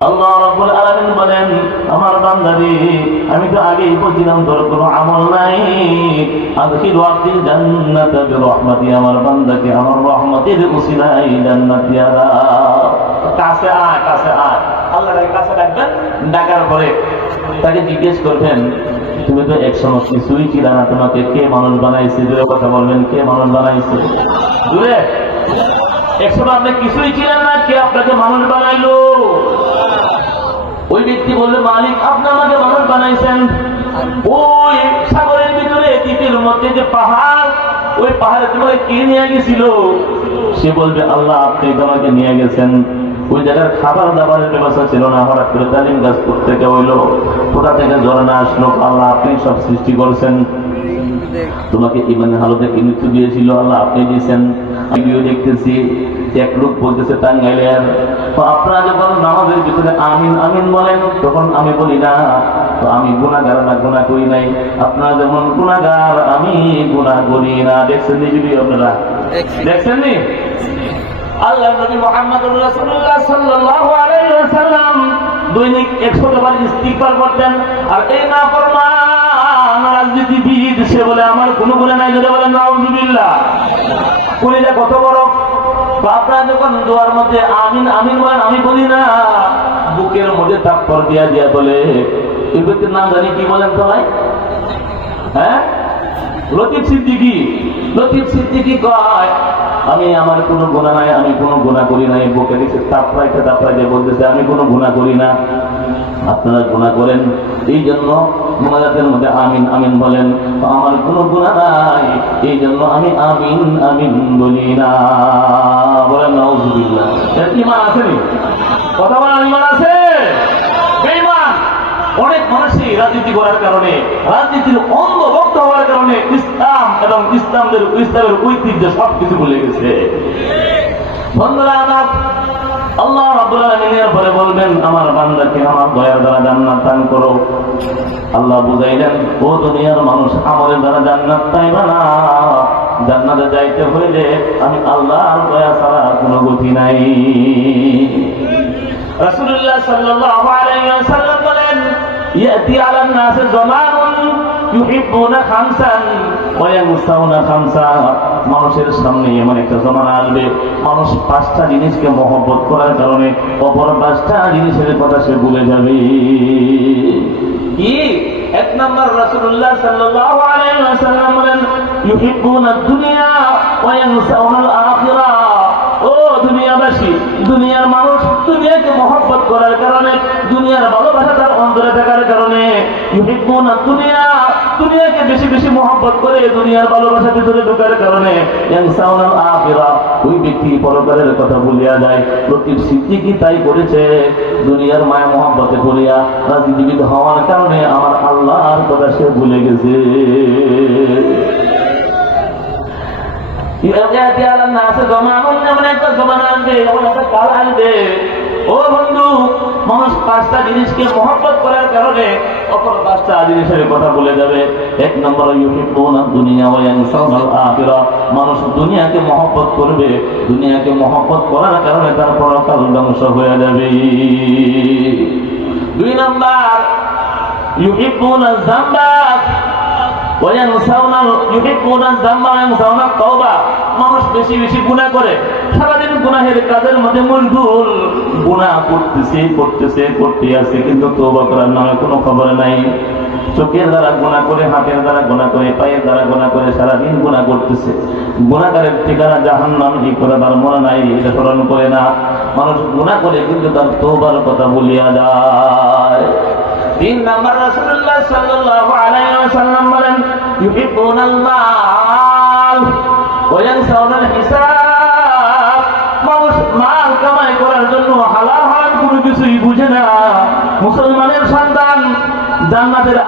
আমার আমি তো নাই। আমার আমার ডাকার তাকে জিজ্ঞেস করবেন, তুমি তো এক সময় কিছুই ছিল না, তোমাকে কে মানুষ বানাইছে? জুড়ে কথা বলবেন, কে মানুষ বানাইছে? জুড়ে একসময় আপনি কিছুই ছিলেন না, কে আপনাকে মানুষ বানাইলো? ওই ব্যক্তি বলল, মালিক, আপনি আমাকে মানুষ বানাইছেন। ওই সাগরের ভিতরে, দ্বীপের মধ্যে যে পাহাড়, ওই পাহাড়ে তোমাকে কে নিয়ে গেছিল? সে বলবে, আল্লাহ, আপনি তোমাকে নিয়ে গেছেন। ওই জায়গার খাবার দাবারের ব্যবস্থা ছিল না। হঠাৎ করে তালিম গাছ থেকে হইল। কোথা থেকে ঝর্ণা আসলো? আল্লাহ, আপনি সব সৃষ্টি করছেন। তোমাকে ইমানে হালতে মৃত্যু দিয়েছিল? আল্লাহ, আপনি দিয়েছেন। ভিডিও দেখতেছি। এক লোক বলতেছে টাঙ্গাইলের তো আপনারা যখন নামাজের ভিতরে আমিন আমিন বলেন, তখন আমি বলি, না, তো আমি গুণাগার না গুণা করি নাই। আপনারা যেমন গুণাগার আমি গুণা করি না। দেখছেন নি যদি আপনারা? দেখছেন নি? আল্লাহ নবী মুহাম্মদুর রাসূলুল্লাহ সাল্লাল্লাহু আলাইহি ওয়াসাল্লাম দৈনিক 100 বার ইস্তিগফার করতেন। আর এই বলে, আমার কোনো নাই। বলেন কত বড়? আপনারা যখন দোয়ার মধ্যে, আমিন আমিন বলেন, আমি বলি না। বুকের মধ্যে থাপ্পড় দিয়া দিয়া বলে এই ব্যক্তির নাম জানি, কি বলেন তো ভাই হ্যাঁ? লতিফ সিদ্দিকি লতিফ সিদ্দিকি কয়, আমি আমার কোনো গুণা নাই, আমি কোনো গুণা করি নাই। বুকে দিচ্ছে তাপড়াইতে তাপড়াইতে বলতেছে, আমি কোনো গুণা করি না। আপনারা গুণা করেন? এই জন্য মোনাজাতের মধ্যে আমিন আমিন বলেন, তো আমার কোনো গুণা নাই। এই জন্য আমি আমিন আমিন বলি না। বলেন নজুবিল্লাহ ইমান আসেনি কথা বলার ইমান আছে? অনেক মানুষই রাজনীতি করার কারণে, রাজনীতির অন্ধ ভক্ত হওয়ার কারণে ইসলাম এবং ইসলামদের, ইসলামের ঐতিহ্য সবকিছু ভুলে গেছে। বন্ধুরা আমার আল্লাহ রাব্বুল আলামিনের পরে বলবেন, আমার বান্দাকে আমার দয়ার দ্বারা জান্নাত দান করো। আল্লাহ বুঝাইলেন, ও দুনিয়ার মানুষ আমাদের দ্বারা জান্নাত পাইবা না। জান্নাতে যাইতে হইলে আমি আল্লাহর দয়া ছাড়া কোনো গতি নাই। রাসূলুল্লাহ সাল্লাল্লাহু আলাইহি ওয়াসাল্লাম বলেন, ইয়াতি আলান নাস জামানুন ইউহিব্বুনা খামসান। ওয়া ইয়ানসাউনা খামসা। মানুষের সামনে এমন একটা জমানা আসবে। মানুষ পাঁচটা জিনিসকে মহব্বত করার কারণে অপর পাঁচটা জিনিসের কথা সে ভুলে যাবে। কি? এক নম্বর রাসূলুল্লাহ সাল্লাল্লাহু আলাইহি ওয়াসাল্লাম বলেন ইউহিব্বুনা দুনিয়া ওয়া আখিরা ও দুনিয়াবাসী দুনিয়ার মানুষ দুনিয়াকে মহব্বত করার কারণে দুনিয়ার ভালোবাসা তার অন্তরে থাকার কারণে ইউহিব্বুনা দুনিয়া দুনিয়াকে বেশি বেশি মহব্বত করে দুনিয়ার ভালোবাসা ভিতরে ঢোকার কারণে আখিরা ওই ব্যক্তি পরকালের কথা ভুলিয়া যায়। লতিফ সিদ্দিকী তাই করেছে, দুনিয়ার মায়া মহব্বতে পড়িয়া রাজনীতিবিদ হওয়ার কারণে আমার আল্লাহর কথা সে ভুলে গেছে। একটা জমানা আনবে এমন একটা কাল আনবে। ও বন্ধু মানুষ পাঁচটা জিনিসকে মহব্বত করার কারণে অপর পাঁচটা জিনিসের কথা বলে যাবে। এক নম্বর দুনিয়া মানুষ দুনিয়াকে মহব্বত করবে, দুনিয়াকে মহব্বত করার কারণে তার পরকাল ধ্বংস হয়ে যাবে। দুই নাম্বার মানুষ বেশি বেশি গুনাহ করে। সারাদিন গুনাহের কাজের মধ্যে মশগুল গুনাহ করতেছে করতেছে করতে আছে, কিন্তু তওবা করার নামে কোনো খবর নাই। চোখের দ্বারা গুণা করে, হাতের দ্বারা গুণা করে, পায়ের দ্বারা গুণা করে, সারাদিন গুণা করতেছে। গুণাকারের ঠিকানা জাহান নাম এই করে তার মনে নাই, এটা স্মরণ করে না। মানুষ গুণা করে, কিন্তু তার তোবার কথা বলিয়া যায়। তিন নাম্বার রাসূলুল্লাহ সাল্লাল্লাহু আলাইহি ওয়াসাল্লাম বলেন ইউহিব্বুনাল মাল ওয়া হিসাব। কোনো কিছুই বুঝে না। মুসলমানের সন্তান জান্নাতের